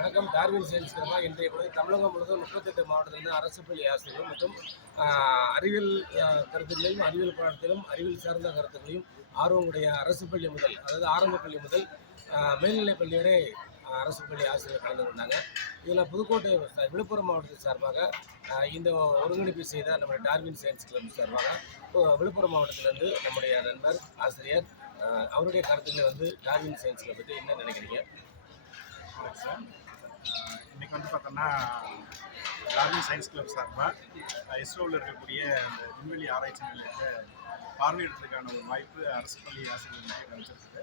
வணக்கம். Darwin science கிளப்பா இன்றைய பொழுது தமிழகம் முழுவதும் 38 மாவட்டத்திலிருந்து அரசு பள்ளி ஆசிரியர்கள் மற்றும் அறிவியல் கருத்துக்களையும் அறிவியல் பாடத்திலும் அறிவியல் சார்ந்த கருத்துக்களையும் ஆர்வமுடைய அரசு பள்ளி முதல், அதாவது ஆரம்ப பள்ளி முதல் மேல்நிலைப் பள்ளி வரை அரசு பள்ளி ஆசிரியர்கள் கலந்து கொண்டாங்க. இதில் புதுக்கோட்டை விழுப்புரம் மாவட்டத்தின் சார்பாக இந்த ஒருங்கிணைப்பு செய்த நம்முடைய டார்வின் சயின்ஸ் கிளப் சார்பாக விழுப்புரம் மாவட்டத்திலிருந்து நம்முடைய நண்பர் ஆசிரியர் அவருடைய கருத்துக்களை டார்வின் சயின்ஸ் கிளப் பற்றி என்ன நினைக்கிறீங்க? சார், இன்றைக்கி பார்த்தோம்னா டார்வின் சயின்ஸ் கிளப் சார்பாக இஸ்ரோவில் இருக்கக்கூடிய அந்த விண்வெளி ஆராய்ச்சி நிலையத்தை பார்வையிடுறதுக்கான ஒரு வாய்ப்பு அரசு பள்ளி ஆசிரியர்களுக்கு கிடைச்சிருக்கு.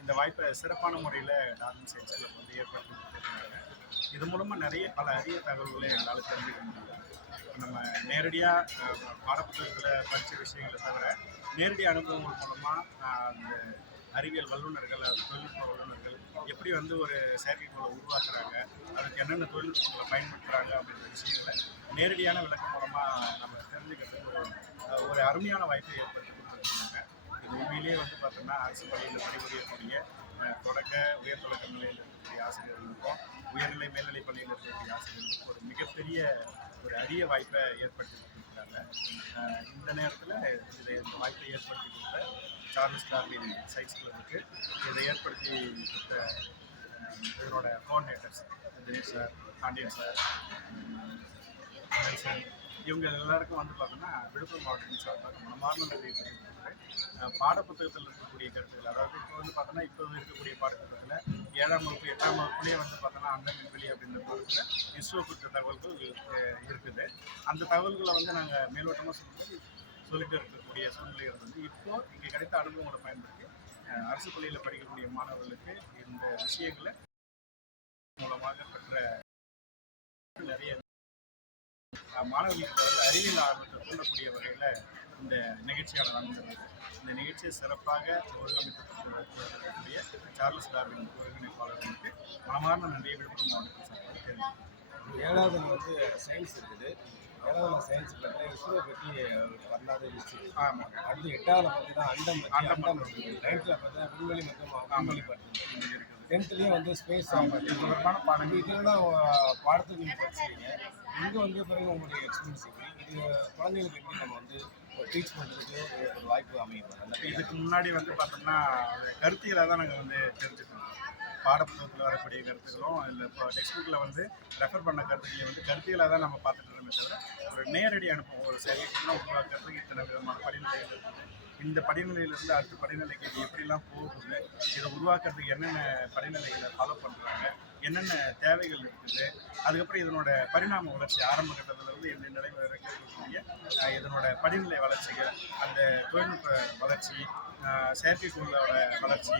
இந்த வாய்ப்பை சிறப்பான முறையில் டார்வின் சயின்ஸ் கிளப் ஏற்படுத்தி கொடுத்துருக்காங்க. இது மூலமாக பல அரிய தகவல்களை எங்களால் தெரிஞ்சுக்க முடியும். நம்ம நேரடியாக பாடப்புத்தகத்தில் படித்த விஷயங்களை தவிர நேரடி அனுபவங்கள் மூலமாக அந்த அறிவியல் வல்லுநர்கள், தொழில்நுட்ப வல்லுநர்கள் எப்படி ஒரு செயற்கைக்கோளை உருவாக்குறாங்க, அதுக்கு என்னென்ன தொழில்நுட்பங்களை பயன்படுத்துகிறாங்க அப்படின்ற விஷயங்களை நேரடியான விளக்கம் மூலமாக நம்ம தெரிஞ்சுக்கிறதுக்கு ஒரு அருமையான வாய்ப்பை ஏற்படுத்தி கொடுத்துருக்காங்க. இது உண்மையிலேயே பார்த்தோம்னா அரசு பள்ளியில் பணிபுரியக்கூடிய தொடக்க உயர் தொடக்க நிலையில் இருக்கக்கூடிய ஆசிரியர்களுக்கும் உயர்நிலை மேல்நிலை பள்ளியில் இருக்கக்கூடிய ஆசிரியர்களுக்கும் ஒரு மிகப்பெரிய ஒரு அரிய வாய்ப்பை ஏற்படுத்தி கொடுத்துருக்காங்க. இந்த நேரத்தில் இந்த வாய்ப்பை ஏற்படுத்தி கொடுத்த சார்லஸ் டார்வின் சயின்ஸ் கிளப்புக்கு இதை ஏற்படுத்தி கொடுத்த இதனோட coordinators Dinesh sir, Pandian sir, sir, இவங்க எல்லாருக்கும் பார்த்தோம்னா விழுப்புரம் மாவட்டத்தின் சார்பாக மனமார்ந்த நன்றி தெரிவித்துக்கிறேன். பாடப்புத்தகத்தில் இருக்கக்கூடிய கருத்துக்கள், அதாவது இப்போ பார்த்தோன்னா இப்போ இருக்கக்கூடிய பாடப்புத்தகத்தில் 7ஆம் வகுப்பு 8ஆம் வகுப்புலேயே பார்த்தோன்னா அந்த விண்வெளி அப்படின்ற பாடத்தில் இஸ்ரோ கொடுத்த தகவல்கள் இருக்குது. அந்த தகவல்களை நாங்கள் மேலோட்டமாக சொல்லிட்டு இருக்கக்கூடிய சூழ்நிலைகள் இப்போ இங்கே கிடைத்த அனுபவங்களை பயன்படுத்தி அரசு பள்ளியில் படிக்கக்கூடிய மாணவர்களுக்கு இந்த விஷயங்களை மூலமாக பெற்ற நிறைய மாணவர்களுக்கு அறிவியல் ஆர்வத்தை தூண்டக்கூடிய வகையில் இந்த நிகழ்ச்சியால் நடந்தது. இந்த நிகழ்ச்சியை சிறப்பாக ஒருங்கிணைக்கக்கூடிய சார்லஸ் டார்வின் ஒருங்கிணைப்பாளர்களுக்கு மனமார்ந்த நன்றியை விழுப்புரம் மாவட்டத்தில் சார்பாக தெரிவிக்கிறேன். 7வது சயின்ஸ் இருக்குது. 7வது சயின்ஸ் பார்த்தீங்கன்னா இஸ்ரோ பற்றி வரலாறு ஹிஸ்ட்ரி. ஆமாம். அடுத்து 8வது பார்த்தீங்கன்னா அண்டம் இருக்குது. 9th பார்த்தீங்கன்னா விண்வெளி மற்றும் விண்வெளி பற்றி இருக்குது. 10th ஸ்பேஸ் தொடர்பான பாடங்கள் இதெல்லாம் பாடத்துக்கு நீங்கள் படிச்சிருக்கீங்க. இங்கே பிறகு உங்களுடைய எக்ஸ்பீரியன்ஸ் எப்படி இது குழந்தைகளுக்கு எப்படி நம்ம டீச் பண்ணுறதுக்கு ஒரு வாய்ப்பு அமையும்? இதுக்கு முன்னாடி பார்த்தோம்னா கருத்தியலாக தான் நாங்கள் தெரிஞ்சுக்கணும். பாடப்புத்தகத்தில் வரக்கூடிய கருத்துக்களும் இல்லை இப்போ டெக்ஸ்ட் புக்கில் ரெஃபர் பண்ண கருத்துக்களையும் கருத்தியலாக தான் நம்ம பார்த்துட்டு இருந்தோமே தவிர ஒரு நேரடி அனுப்பவும் ஒரு செயற்கைக்கோளை உருவாக்குறதுக்கு இத்தனை விதமான படிநிலைகள் இருக்குது. இந்த படிநிலையிலேருந்து அடுத்த படிநிலைக்கு இது எப்படிலாம் போகுது, இதை உருவாக்குறதுக்கு என்னென்ன படிநிலைகளை ஃபாலோ பண்ணுறாங்க, என்னென்ன தேவைகள் இருக்குது, அதுக்கப்புறம் இதனோட பரிணாம வளர்ச்சி ஆரம்ப கட்டத்திலிருந்து இந்த நிலை வரைக்கும் இருக்கக்கூடிய இதனோட படிநிலை வளர்ச்சிகள், அந்த தொழில்நுட்ப வளர்ச்சி, செயற்கைக்கோளோட வளர்ச்சி,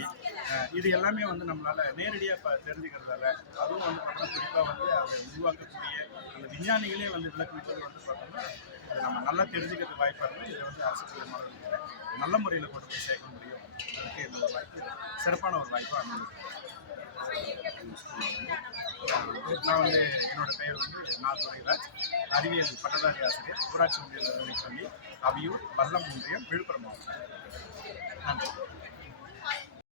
இது எல்லாமே நம்மளால் நேரடியாக தெரிஞ்சுக்கிறதால அதுவும் பார்த்தோம்னா குறிப்பாக அதை உருவாக்கக்கூடிய அந்த விஞ்ஞானிகளே விளக்குவித்தது பார்த்தோம்னா அது நம்ம நல்லா தெரிஞ்சுக்கிறதுக்கு வாய்ப்பாக இருக்குது. இதை அரசு பள்ளி மாணவர்களுக்கு நல்ல முறையில் கொண்டு போய் சேர்க்க முடியும். அதுக்கு இந்த வாய்ப்பு சிறப்பான ஒரு வாய்ப்பாக அமைஞ்சிருக்கு. நான் என்னோட பெயர் நான் துரைராஜ், அறிவியல் பட்டதாரி ஆசிரியர், ஊராட்சி ஒன்றிய பள்ளி அவியூர், பல்லம் ஒன்றியம், விழுப்புரம் மாவட்டம். நன்றி.